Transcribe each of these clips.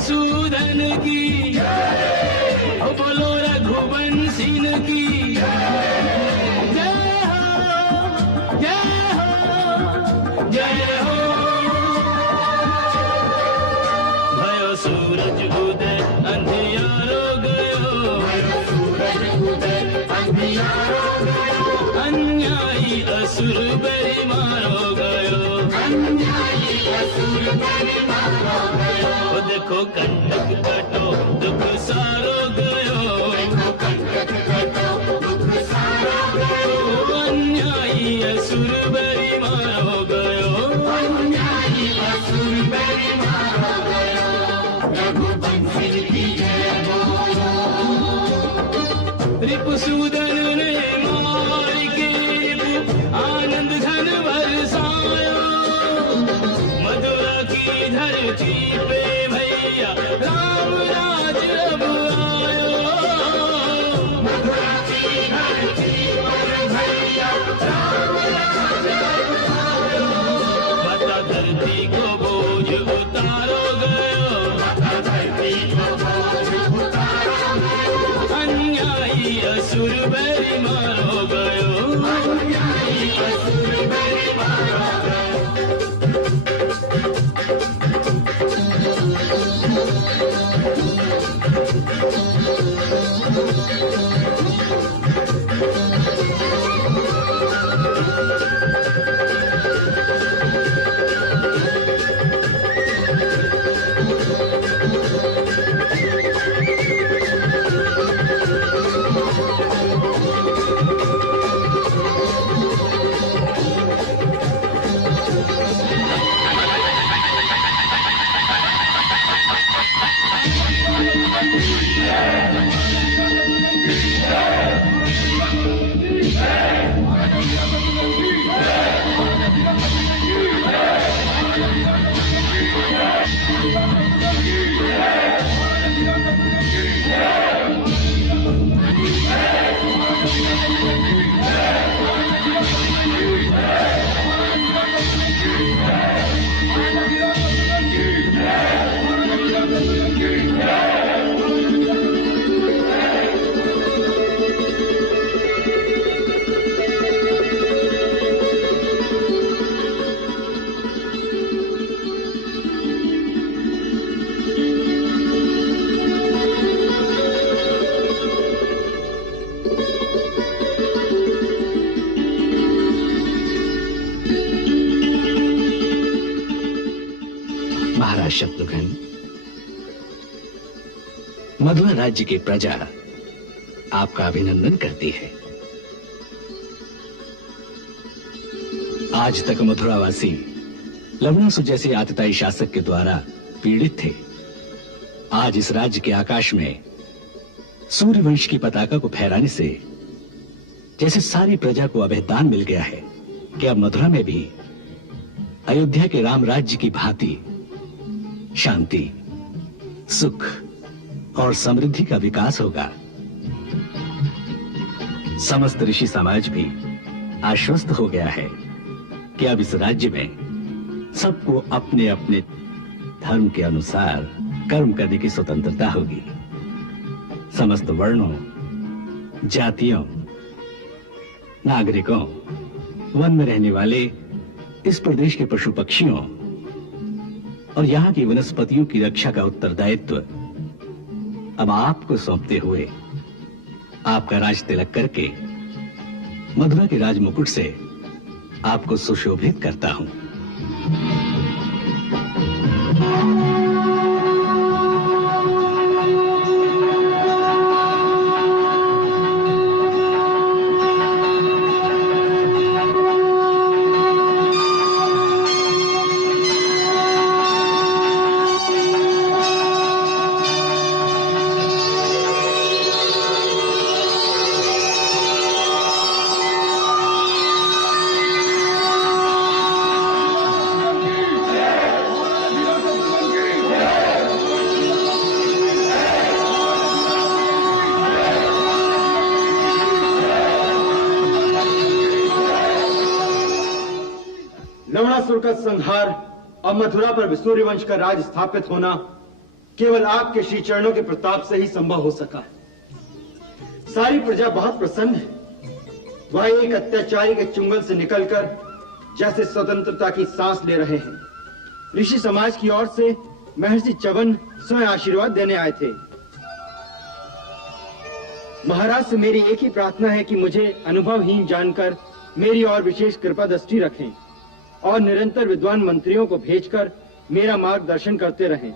रिपुसूदन की, बोलो रघुवंशी की जय हो, जय हो, जय हो। भयो सूरज उदय अंधियारो गयो, अन्यायी असुर बेरी मारो गयो, ओ देखो कंटक कटो दुख सारो गयो, अन्यायी असुर बेरी मारो गयो, रिपुसूदन ने मार के आनंद घन बरसायो, मथुरा की धरती पे भैया राम राज अब आयो, मथुरा की धरती पर भैया राम राज अब आयो। माता धरती को बोझ उतारो गयो, माता धरती को बोझ उतारो गयो, अन्यायी असुर बेरी मारो गयो, अन्यायी असुर बेरी मारो गयो। महाराज शत्रुघ्न, मधुरा राज्य की प्रजा आपका अभिनंदन करती है। आज तक मथुरावासी लवणासुर जैसे आतताई शासक के द्वारा पीड़ित थे। आज इस राज्य के आकाश में सूर्यवंश की पताका को फहराने से जैसे सारी प्रजा को अभय दान मिल गया है कि अब मथुरा में भी अयोध्या के राम राज्य की भांति शांति, सुख और समृद्धि का विकास होगा। समस्त ऋषि समाज भी आश्वस्त हो गया है कि अब इस राज्य में सबको अपने अपने धर्म के अनुसार कर्म करने की स्वतंत्रता होगी। समस्त वर्णों, जातियों, नागरिकों, वन में रहने वाले इस प्रदेश के पशु पक्षियों और यहाँ की वनस्पतियों की रक्षा का उत्तरदायित्व अब आपको सौंपते हुए आपका राज तिलक करके मथुरा के राज मुकुट से आपको सुशोभित करता हूं। लवणासुर का संहार और मथुरा पर सूर्यवंश का राज स्थापित होना केवल आपके श्री चरणों के प्रताप से ही संभव हो सका है। सारी प्रजा बहुत प्रसन्न है। वह एक अत्याचारी के चुंगल से निकलकर जैसे स्वतंत्रता की सांस ले रहे हैं। ऋषि समाज की ओर से महर्षि च्यवन स्वयं आशीर्वाद देने आए थे। महाराज से मेरी एक ही प्रार्थना है कि मुझे अनुभवहीन जानकर मेरी और विशेष कृपा दृष्टि रखें और निरंतर विद्वान मंत्रियों को भेजकर मेरा मार्गदर्शन करते रहें।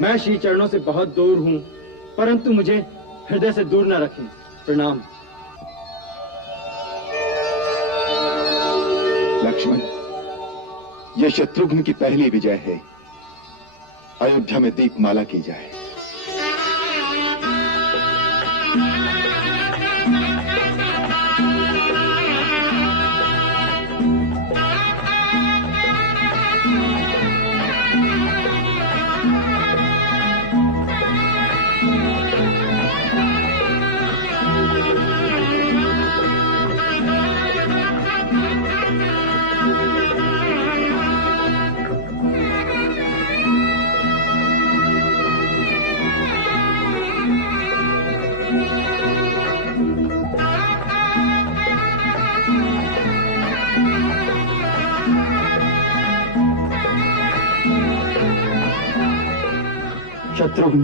मैं श्री चरणों से बहुत दूर हूं, परंतु मुझे हृदय से दूर न रखें। प्रणाम। लक्ष्मण, यह शत्रुघ्न की पहली विजय है। अयोध्या में दीपमाला की जाए। शत्रुघ्न,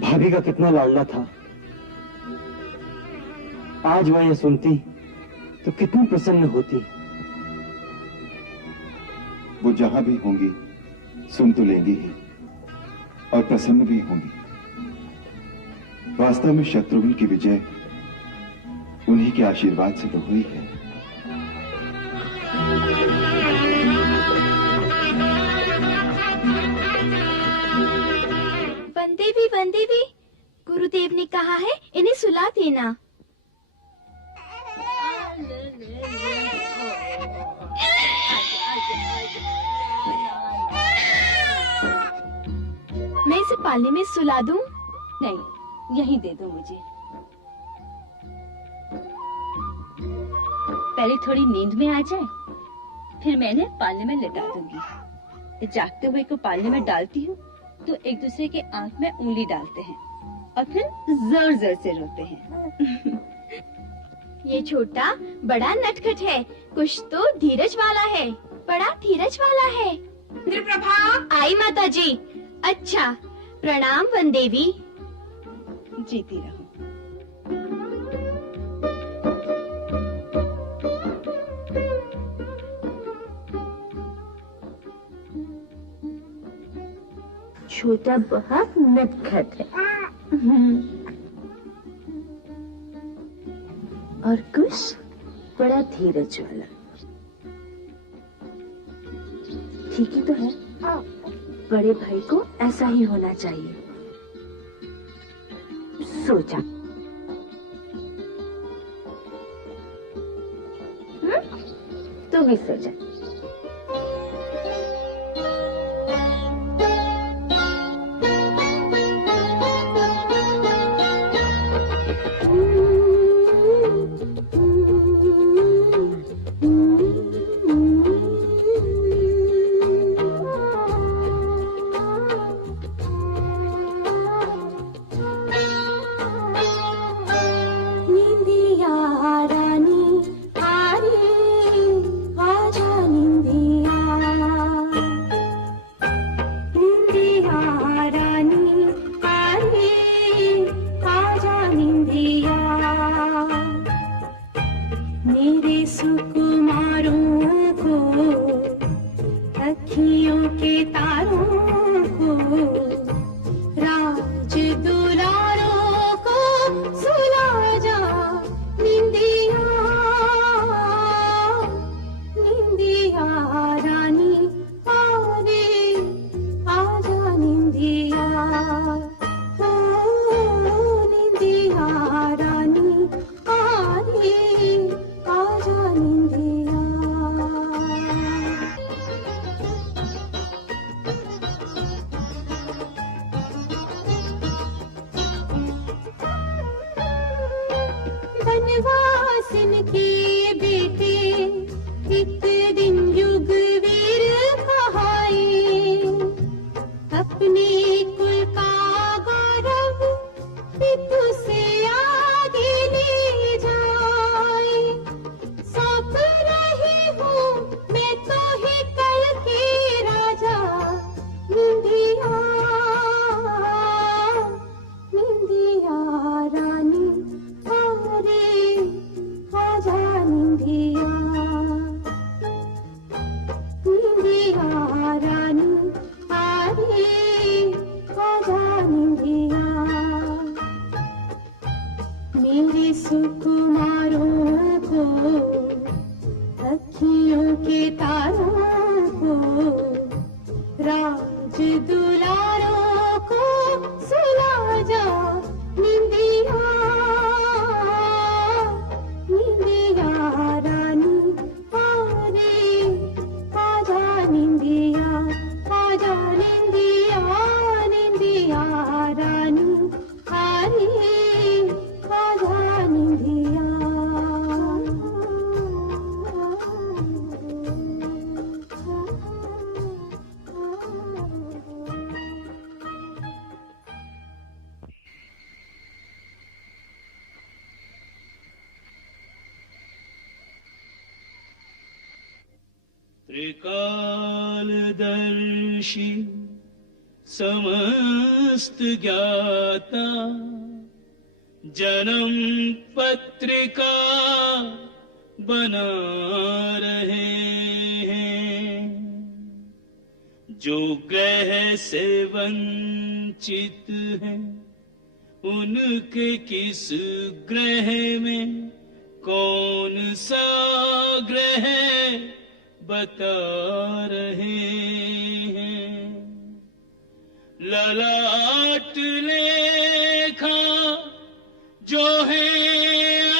भाभी का कितना लाडला था। आज वह यह सुनती तो कितनी प्रसन्न होती। वो जहां भी होंगी सुन तो लेंगी ही और प्रसन्न भी होंगी। वास्तव में शत्रुघ्न की विजय उन्हीं के आशीर्वाद से तो हुई है। वनदेवी, गुरुदेव ने कहा है इन्हें सुला देना। मैं इसे पालने में सुला दूं? नहीं, यहीं दे दो मुझे। पहले थोड़ी नींद में आ जाए, फिर मैं इन्हें पालने में लेटा दूंगी। जागते हुए को पालने में डालती हूँ तो एक दूसरे के आंख में उंगली डालते हैं और फिर जोर जोर से रोते हैं। ये छोटा बड़ा नटखट है, कुछ तो धीरज वाला है, बड़ा धीरज वाला है। इंद्रप्रभा आई माता जी। अच्छा, प्रणाम वनदेवी। जीती रहो। छोटा बहुत नटखट है और कुछ बड़ा धीरज वाला। ठीक ही तो है, बड़े भाई को ऐसा ही होना चाहिए। सो जा। तू भी सो जा। आजा निंदिया मेरे सुकुमारों को अखियों के तारों को राज दुलारों को सुला जा निंदिया निंदिया रानी आरे आजा निंदिया आजा निंदिया निंदिया रानी आरे आजा निंदिया त्रिकालदर्शी समस्त ज्ञाता जन्म पत्रिका बना रहे हैं। जो ग्रह से वंचित हैं उनके किस ग्रह में कौन सा ग्रह बता रहे हैं। ललाट लेखा जो है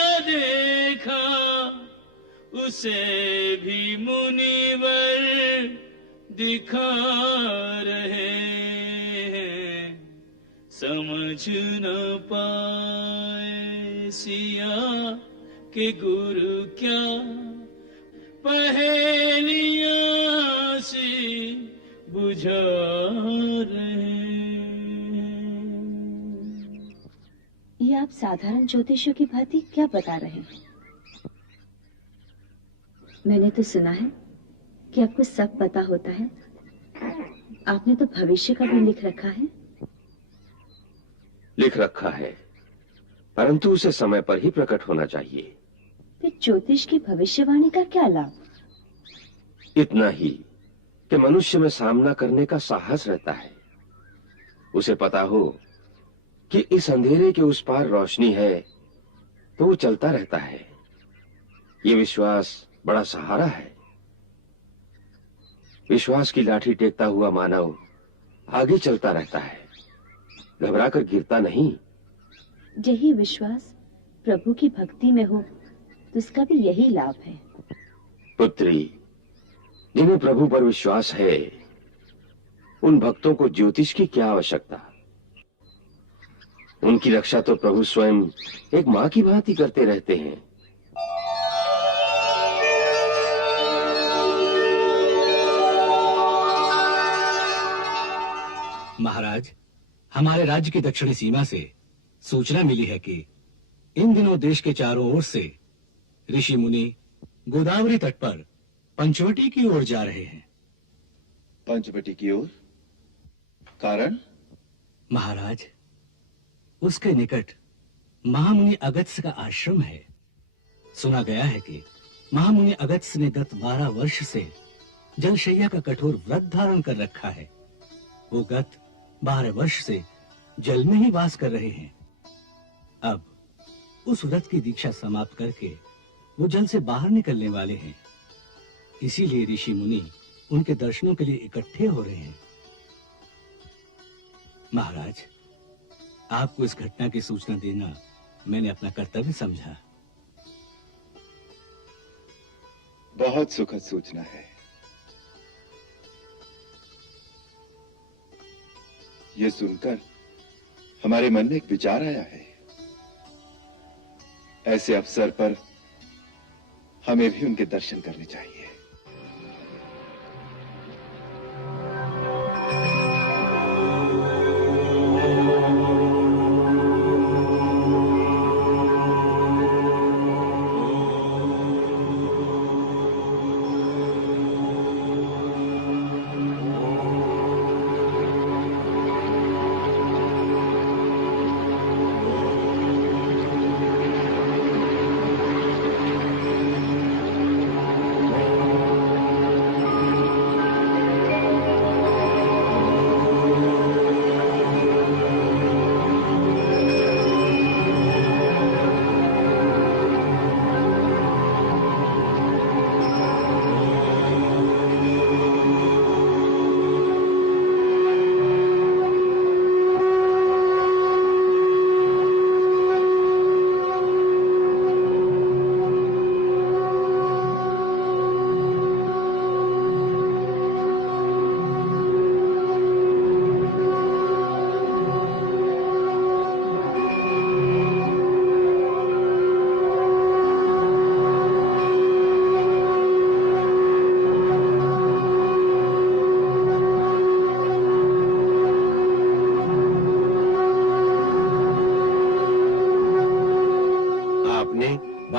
अदेखा उसे भी मुनिवर दिखा रहे हैं। समझ न पाए सिया के गुरु क्या पहेलियां से बुझा रहे। ये आप साधारण ज्योतिषियों की भांति क्या बता रहे हैं? मैंने तो सुना है कि आपको सब पता होता है। आपने तो भविष्य का भी लिख रखा है। लिख रखा है, परंतु उसे समय पर ही प्रकट होना चाहिए। फिर ज्योतिष की भविष्यवाणी का क्या लाभ? इतना ही कि मनुष्य में सामना करने का साहस रहता है। उसे पता हो कि इस अंधेरे के उस पार रोशनी है तो वो चलता रहता है। ये विश्वास बड़ा सहारा है। विश्वास की लाठी टेकता हुआ मानव आगे चलता रहता है, घबराकर गिरता नहीं। यही विश्वास प्रभु की भक्ति में हो तो उसका भी यही लाभ है। पुत्री, जिन्हें प्रभु पर विश्वास है उन भक्तों को ज्योतिष की क्या आवश्यकता। उनकी रक्षा तो प्रभु स्वयं एक मां की भांति करते रहते हैं। महाराज, हमारे राज्य की दक्षिणी सीमा से सूचना मिली है कि इन दिनों देश के चारों ओर से ऋषि मुनि गोदावरी तट पर पंचवटी की ओर जा रहे हैं। पंचवटी की ओर? कारण? महाराज, उसके निकट महामुनि अगस्त्य का आश्रम है। सुना गया है कि महामुनि अगस्त्य ने गत 12 वर्ष से जलशैया का कठोर व्रत धारण कर रखा है। वो गत 12 वर्ष से जल में ही वास कर रहे हैं। अब उस व्रत की दीक्षा समाप्त करके वो जल से बाहर निकलने वाले हैं। इसीलिए ऋषि मुनि उनके दर्शनों के लिए इकट्ठे हो रहे हैं। महाराज, आपको इस घटना की सूचना देना मैंने अपना कर्तव्य समझा। बहुत सुखद सूचना है। यह सुनकर हमारे मन में एक विचार आया है। ऐसे अवसर पर हमें भी उनके दर्शन करने चाहिए।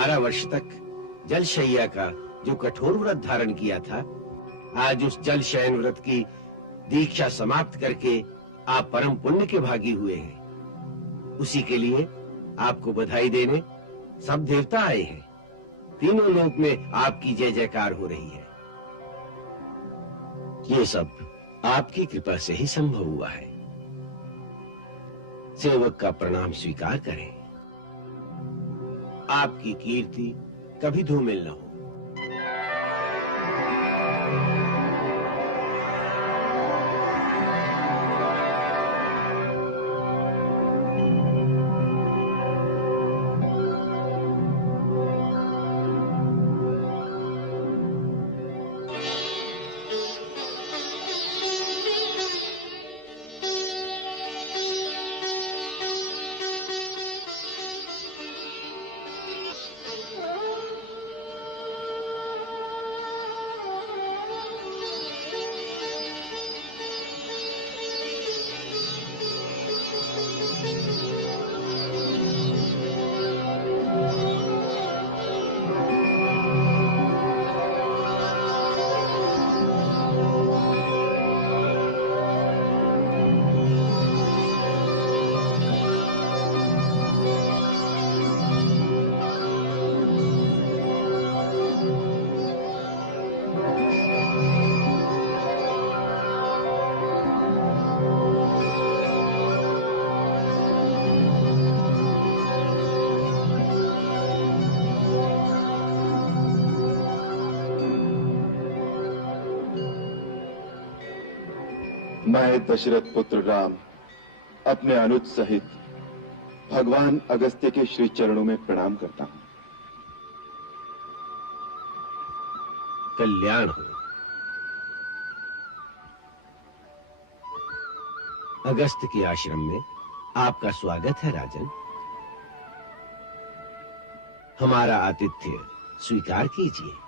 12 वर्ष तक जल शैया का जो कठोर व्रत धारण किया था, आज उस जल शयन व्रत की दीक्षा समाप्त करके आप परम पुण्य के भागी हुए हैं। उसी के लिए आपको बधाई देने सब देवता आए हैं। तीनों लोक में आपकी जय जयकार हो रही है। ये सब आपकी कृपा से ही संभव हुआ है। सेवक का प्रणाम स्वीकार करें। आपकी कीर्ति कभी धूमिल न हो। मैं दशरथ पुत्र राम अपने अनुज सहित भगवान अगस्त्य के श्री चरणों में प्रणाम करता हूं। कल्याण हो। अगस्त्य के आश्रम में आपका स्वागत है राजन। हमारा आतिथ्य स्वीकार कीजिए।